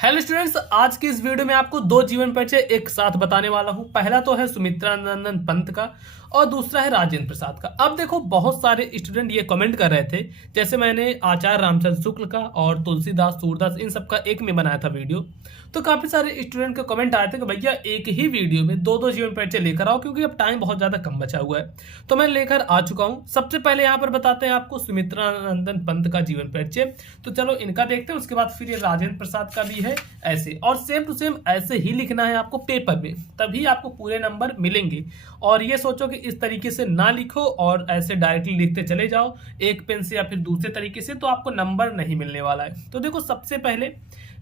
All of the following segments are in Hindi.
हेलो स्टूडेंट्स, आज की इस वीडियो में आपको दो जीवन परिचय एक साथ बताने वाला हूं। पहला तो है सुमित्रा नंदन पंत का और दूसरा है राजेंद्र प्रसाद का। अब देखो, बहुत सारे स्टूडेंट ये कमेंट कर रहे थे, जैसे मैंने आचार्य रामचंद्र शुक्ल का और तुलसीदास सूरदास इन सब का एक में बनाया था वीडियो, तो काफी सारे स्टूडेंट के कमेंट आए थे कि भैया एक ही वीडियो में दो दो जीवन परिचय लेकर आओ, क्योंकि अब टाइम बहुत ज्यादा कम बचा हुआ है। तो मैं लेकर आ चुका हूँ। सबसे पहले यहाँ पर बताते हैं आपको सुमित्रा नंदन पंत का जीवन परिचय। तो चलो इनका देखते हैं, उसके बाद फिर ये राजेंद्र प्रसाद का भी है ऐसे, और सेम टू सेम ऐसे ही लिखना है आपको पेपर में, तभी आपको पूरे नंबर मिलेंगे। और ये सोचो कि इस तरीके से ना लिखो और ऐसे डायरेक्टली लिखते चले जाओ एक पेन से या फिर दूसरे तरीके से, तो आपको नंबर नहीं मिलने वाला है। तो देखो, सबसे पहले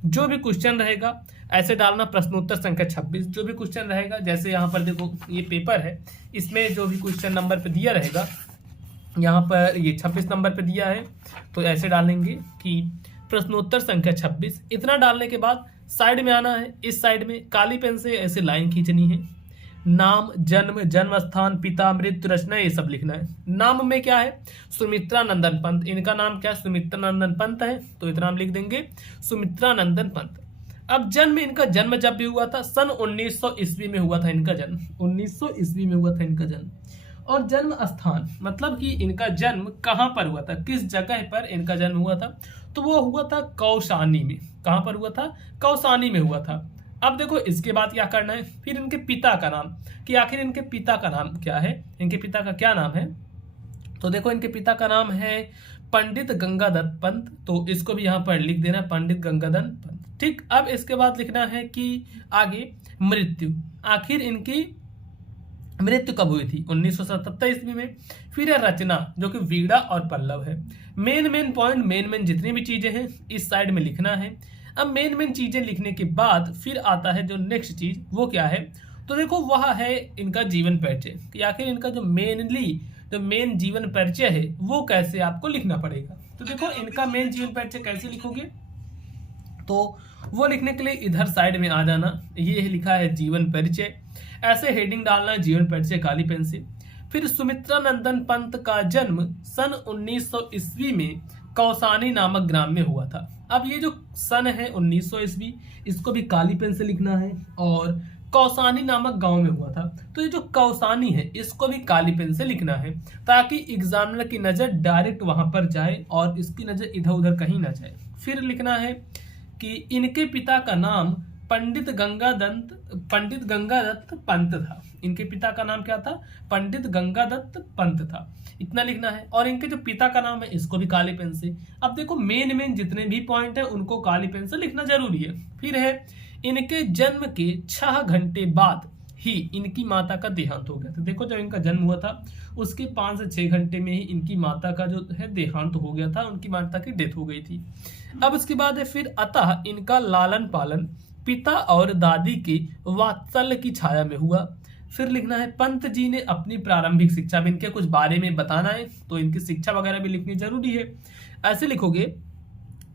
जो भी क्वेश्चन रहेगा ऐसे डालना, प्रश्नोत्तर संख्या 26 जो भी क्वेश्चन रहेगा, जैसे यहाँ पर देखो ये पेपर है, इसमें जो भी क्वेश्चन नंबर पे दिया रहेगा, यहाँ पर ये 26 नंबर पे दिया है, तो ऐसे डालेंगे कि प्रश्नोत्तर संख्या 26। इतना डालने के बाद साइड में आना है, इस साइड में काली पेन से ऐसे लाइन खींचनी है। नाम, जन्म, जन्म स्थान, पिता, मृत्यु, रचना, ये सब लिखना है। नाम में क्या है? सुमित्रा नंदन पंत। इनका नाम क्या है? सुमित्रा नंदन पंत है, तो इतना हम लिख देंगे सुमित्रा नंदन पंत। अब जन्म, इनका जन्म जब भी हुआ था सन 1900 ईस्वी में हुआ था इनका जन्म, 1900 ईस्वी में हुआ था इनका जन्म। और जन्म स्थान मतलब कि इनका जन्म कहाँ पर हुआ था, किस जगह पर इनका जन्म हुआ था, तो वो हुआ था कौसानी में। कहाँ पर हुआ था? कौसानी में हुआ था। अब देखो, इसके बाद क्या करना है, फिर इनके पिता का नाम, कि आखिर इनके पिता का नाम क्या है, इनके पिता का क्या नाम है। तो देखो, इनके पिता का नाम है पंडित गंगादत्त पंत, तो इसको भी यहाँ पर लिख देना, पंडित गंगादत्त पंत। ठीक, अब इसके बाद लिखना है कि आगे मृत्यु, आखिर इनकी मृत्यु कब हुई थी? 1977 ईस्वी में। फिर है रचना, जो कि वीणा और पल्लव है। मेन पॉइंट, मेन जितनी भी चीजें हैं इस साइड में लिखना है। अब मेन चीजें लिखने के बाद फिर आता है जो नेक्स्ट चीज, वो क्या है? तो देखो, वह है इनका जीवन परिचय, कि आखिर इनका जो मेन जीवन परिचय है वो कैसे आपको लिखना पड़ेगा। तो देखो, इनका मेन जीवन परिचय कैसे लिखोगे, तो वो लिखने के लिए इधर साइड में आ जाना, ये लिखा है जीवन परिचय, ऐसे हेडिंग डालना है जीवन परिचय काली पेन से। फिर सुमित्रा नंदन पंत का जन्म सन 1900 ईस्वी में कौसानी नामक ग्राम में हुआ था। अब ये जो सन है 1900 ईस्वी, इसको भी काली पेन से लिखना है, और कौसानी नामक गांव में हुआ था। तो ये जो कौसानी है इसको भी काली पेन से लिखना है, ताकि एग्जामिनर की नजर डायरेक्ट वहां पर जाए और इसकी नजर इधर उधर कहीं ना जाए। फिर लिखना है कि इनके पिता का नाम पंडित गंगादत्त पंत था। इनके पिता का नाम क्या था? पंडित गंगादत्त पंत था। इतना लिखना है, और इनके जो पिता का नाम है इसको भी काली पेन से। अब देखो, मेन जितने भी पॉइंट है उनको काली पेन से लिखना जरूरी है। फिर है इनके जन्म के 6 घंटे बाद ही इनकी माता का देहांत हो गया था। देखो, जब इनका जन्म हुआ था उसके 5 से 6 घंटे में ही इनकी माता का जो है देहांत हो गया था, उनकी माता की डेथ हो गई थी। अब उसके बाद है फिर अतः इनका लालन पालन पिता और दादी के वात्सल्य की छाया में हुआ। फिर लिखना है पंत जी ने अपनी प्रारंभिक शिक्षा में, इनके कुछ बारे में बताना है, तो इनकी शिक्षा वगैरह भी लिखनी जरूरी है। ऐसे लिखोगे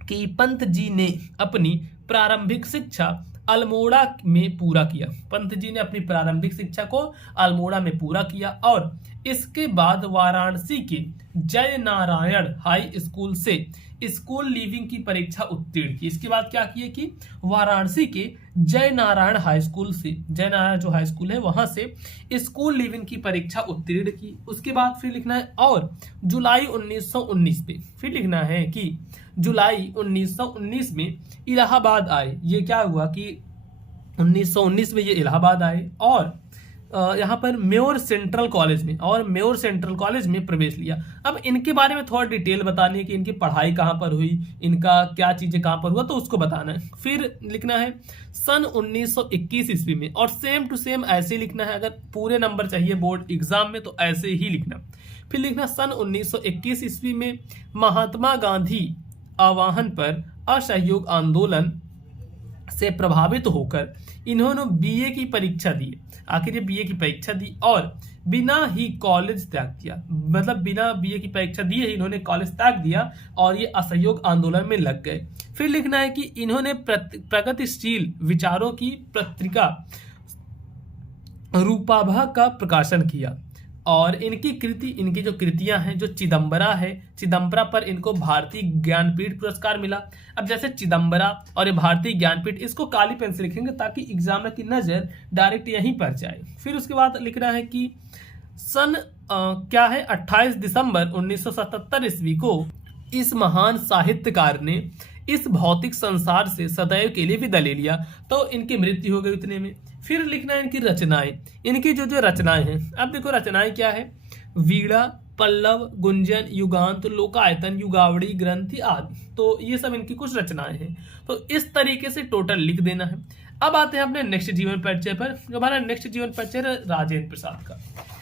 कि पंत जी ने अपनी प्रारंभिक शिक्षा अल्मोड़ा में पूरा किया। पंत जी ने अपनी प्रारंभिक शिक्षा को अल्मोड़ा में पूरा किया, और इसके बाद वाराणसी के जय नारायण हाई स्कूल से स्कूल लीविंग की परीक्षा उत्तीर्ण की। इसके बाद क्या किए कि वाराणसी के जय नारायण हाई स्कूल से, जय नारायण जो हाई स्कूल है वहां से स्कूल लीविंग की परीक्षा उत्तीर्ण की। उसके बाद फिर लिखना है, और जुलाई 1919 पे फिर लिखना है कि जुलाई 1919 में इलाहाबाद आए। ये क्या हुआ कि 1919 में ये इलाहाबाद आए, और यहाँ पर मेयोर सेंट्रल कॉलेज में प्रवेश लिया। अब इनके बारे में थोड़ा डिटेल बतानी है कि इनकी पढ़ाई कहाँ पर हुई, इनका क्या चीजें कहाँ पर हुआ, तो उसको बताना है। फिर लिखना है सन 1921 ईस्वी में, और सेम टू सेम ऐसे लिखना है। अगर पूरे नंबर चाहिए बोर्ड एग्जाम में तो ऐसे ही लिखना। फिर लिखना सन 1921 ईस्वी में महात्मा गांधी आह्वान पर असहयोग आंदोलन से प्रभावित होकर इन्होंने बीए की परीक्षा दी। आखिर ये बीए की परीक्षा दी और बिना ही कॉलेज त्याग किया, मतलब बिना बीए की परीक्षा दिए ही इन्होंने कॉलेज त्याग दिया और ये असहयोग आंदोलन में लग गए। फिर लिखना है कि इन्होंने प्रगतिशील विचारों की पत्रिका रूपाभा का प्रकाशन किया। और इनकी जो कृतियां हैं, जो चिदम्बरा है, चिदम्बरा पर इनको भारतीय ज्ञानपीठ पुरस्कार मिला। अब जैसे चिदम्बरा और ये भारतीय ज्ञानपीठ, इसको काली पेन से लिखेंगे ताकि एग्जामिनर की नजर डायरेक्ट यहीं पर जाए। फिर उसके बाद लिखना है कि सन क्या है 28 दिसंबर 1977 ईस्वी को इस महान साहित्यकार ने इस भौतिक संसार से सदैव के लिए विदा ले लिया, तो इनकी मृत्यु हो गई उतने में। फिर लिखना है इनकी रचनाएं, इनकी जो रचनाएं हैं। अब देखो रचनाएं क्या है, वीणा, पल्लव, गुंजन, युगांत, लोकायतन, युगावड़ी, ग्रंथि आदि, तो ये सब इनकी कुछ रचनाएं हैं। तो इस तरीके से टोटल लिख देना है। अब आते हैं अपने नेक्स्ट जीवन परिचय पर। हमारा नेक्स्ट जीवन परिचय है राजेंद्र प्रसाद का।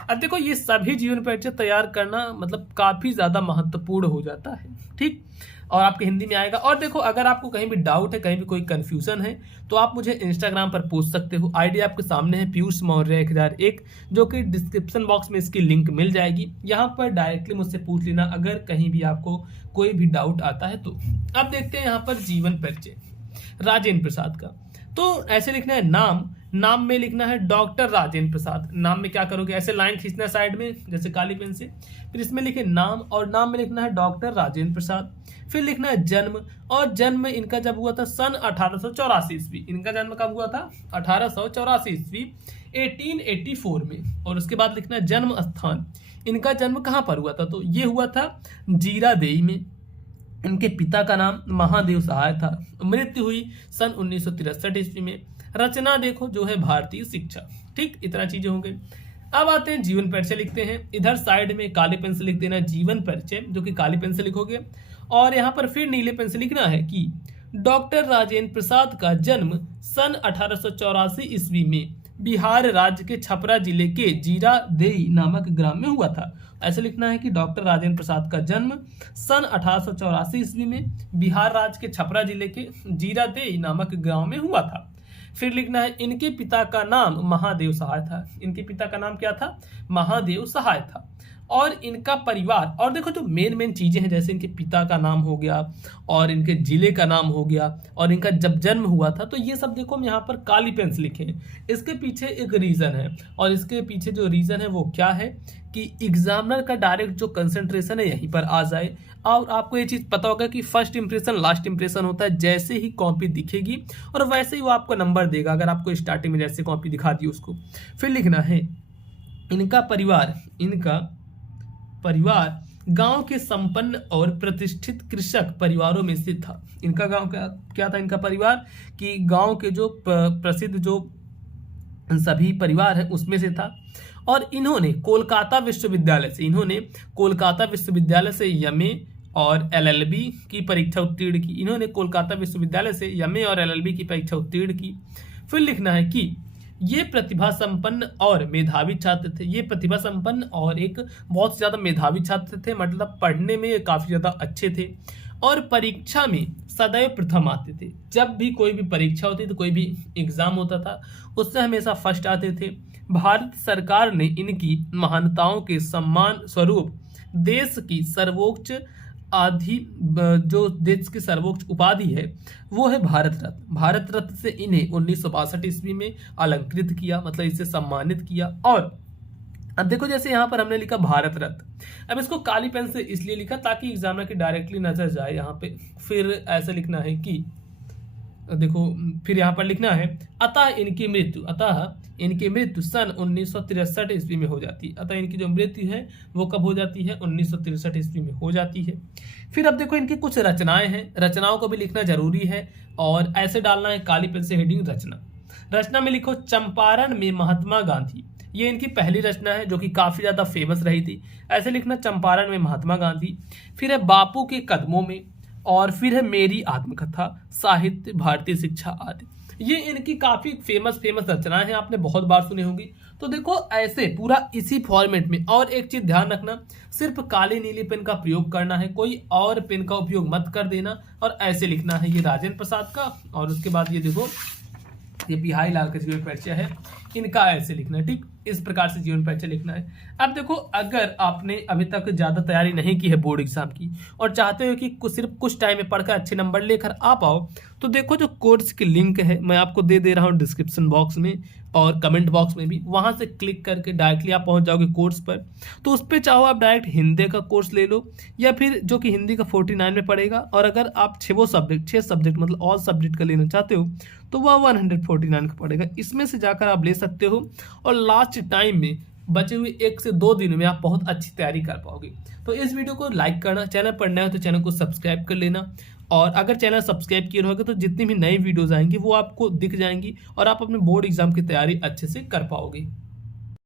अब देखो ये सभी जीवन परिचय तैयार करना मतलब काफी ज्यादा महत्वपूर्ण हो जाता है, ठीक, और आपके हिंदी में आएगा। और देखो अगर आपको कहीं भी डाउट है, कहीं भी कोई कंफ्यूजन है, तो आप मुझे इंस्टाग्राम पर पूछ सकते हो। आईडी आपके सामने है पीयूष मौर्य 1001, जो कि डिस्क्रिप्शन बॉक्स में इसकी लिंक मिल जाएगी। यहाँ पर डायरेक्टली मुझसे पूछ लेना अगर कहीं भी आपको कोई भी डाउट आता है तो। अब देखते हैं यहाँ पर जीवन परिचय राजेंद्र प्रसाद का। तो ऐसे लिखना है नाम में लिखना है डॉक्टर राजेंद्र प्रसाद। नाम में क्या करोगे, ऐसे लाइन खींचना है साइड में जैसे काली पेन से, फिर इसमें लिखे नाम, और नाम में लिखना है डॉक्टर राजेंद्र प्रसाद। फिर लिखना है जन्म, और जन्म इनका जब हुआ था सन 1884 ईस्वी। इनका जन्म कब हुआ था, 1884 ईस्वी 1884 में। और उसके बाद लिखना है जन्म स्थान, इनका जन्म कहाँ पर हुआ था, तो ये हुआ था जीरादेई में। इनके पिता का नाम महादेव सहाय था। मृत्यु हुई सन 1963 ईस्वी में। रचना देखो जो है भारतीय शिक्षा, ठीक, इतना चीजें हो गई। अब आते हैं जीवन परिचय लिखते हैं। इधर साइड में काले पेन से लिख देना जीवन परिचय, जो कि काली पेन से लिखोगे, और यहाँ पर फिर नीले पेन से लिखना है कि डॉक्टर राजेंद्र प्रसाद का जन्म सन 1884 ईस्वी में बिहार राज्य के छपरा जिले के जीरादेई नामक ग्राम में हुआ था। ऐसे लिखना है कि डॉक्टर राजेंद्र प्रसाद का जन्म सन 1884 ईस्वी में बिहार राज्य के छपरा जिले के जीरादेई नामक गांव में हुआ था। फिर लिखना है इनके पिता का नाम महादेव सहाय था। इनके पिता का नाम क्या था, महादेव सहाय था। और इनका परिवार, और देखो जो मेन चीजें हैं, जैसे इनके पिता का नाम हो गया और इनके जिले का नाम हो गया और इनका जब जन्म हुआ था, तो ये सब देखो हम यहाँ पर काली पेन से लिखे हैं। इसके पीछे एक रीजन है, और इसके पीछे जो रीजन है वो क्या है कि एग्जामिनर का डायरेक्ट जो कंसंट्रेशन है यहीं पर आ जाए। और आपको ये चीज पता होगा कि फर्स्ट इंप्रेशन लास्ट इंप्रेशन होता है। जैसे ही कॉपी दिखेगी और वैसे ही वो आपको नंबर देगा, अगर आपको स्टार्टिंग में जैसे कॉपी दिखा दी उसको। फिर लिखना है इनका परिवार गांव के संपन्न और प्रतिष्ठित कृषक परिवारों में से था। इनका गांव क्या था, इनका परिवार कि गांव के जो प्रसिद्ध जो सभी परिवार है उसमें से था। और इन्होंने कोलकाता विश्वविद्यालय से एमए और एलएलबी की परीक्षा उत्तीर्ण की। इन्होंने कोलकाता विश्वविद्यालय से एमए और एलएलबी की परीक्षा उत्तीर्ण की। फिर लिखना है कि ये प्रतिभा संपन्न और मेधावी छात्र थे। ये प्रतिभा संपन्न और एक बहुत ज्यादा मेधावी छात्र थे, मतलब पढ़ने में काफी ज्यादा अच्छे थे और परीक्षा में सदैव प्रथम आते थे। जब भी कोई भी परीक्षा होती थी, कोई भी एग्जाम होता था, उससे हमेशा फर्स्ट आते थे। भारत सरकार ने इनकी महानताओं के सम्मान स्वरूप देश की सर्वोच्च जो देश की सर्वोच्च उपाधि है वो है भारत रत्न। भारत रत्न से इन्हें 1962 ईस्वी में अलंकृत किया, मतलब इसे सम्मानित किया। और अब देखो जैसे यहाँ पर हमने लिखा भारत रत्न, अब इसको काली पेन से इसलिए लिखा ताकि एग्जामिनर की डायरेक्टली नजर जाए यहाँ पे। फिर ऐसे लिखना है कि देखो, फिर यहाँ पर लिखना है अतः इनकी मृत्यु सन 1963 ईस्वी में हो जाती है। अतः इनकी जो मृत्यु है वो कब हो जाती है, 1963 ईस्वी में हो जाती है। फिर अब देखो इनकी कुछ रचनाएं हैं, रचनाओं को भी लिखना जरूरी है और ऐसे डालना है काली पेन से हेडिंग रचना में लिखो चंपारण में महात्मा गांधी। ये इनकी पहली रचना है जो कि काफी ज्यादा फेमस रही थी। ऐसे लिखना चंपारण में महात्मा गांधी। फिर है बापू के कदमों में, और फिर है मेरी आत्मकथा, साहित्य, भारतीय शिक्षा आदि। ये इनकी काफी फेमस रचनाएं हैं, आपने बहुत बार सुनी होंगी। तो देखो ऐसे पूरा इसी फॉर्मेट में। और एक चीज ध्यान रखना, सिर्फ काले नीली पेन का प्रयोग करना है, कोई और पेन का उपयोग मत कर देना। और ऐसे लिखना है ये राजेंद्र प्रसाद का, और उसके बाद ये देखो ये बिहारी लाल का जीवन परिचय है, इनका ऐसे लिखना है, ठीक। इस प्रकार से जीवन परिचय लिखना है। अब देखो, अगर आपने अभी तक ज़्यादा तैयारी नहीं की है बोर्ड एग्जाम की और चाहते हो कि सिर्फ कुछ टाइम में पढ़कर अच्छे नंबर लेकर आ पाओ, तो देखो जो कोर्स की लिंक है मैं आपको दे दे रहा हूँ डिस्क्रिप्शन बॉक्स में और कमेंट बॉक्स में भी। वहाँ से क्लिक करके डायरेक्टली आप पहुँच जाओगे कोर्स पर। तो उस पर चाहो आप डायरेक्ट हिंदी का कोर्स ले लो, या फिर जो कि हिंदी का 49 में पड़ेगा, और अगर आप छः सब्जेक्ट मतलब ऑल सब्जेक्ट का लेना चाहते हो तो वह 149 का पड़ेगा। इसमें से जाकर आप ले सकते हो और लास्ट टाइम में बचे हुए 1 से 2 दिनों में आप बहुत अच्छी तैयारी कर पाओगे। तो इस वीडियो को लाइक करना, चैनल पर नया हो तो चैनल को सब्सक्राइब कर लेना, और अगर चैनल सब्सक्राइब किए रहोगे तो जितनी भी नई वीडियोस आएंगी वो आपको दिख जाएंगी और आप अपने बोर्ड एग्जाम की तैयारी अच्छे से कर पाओगे।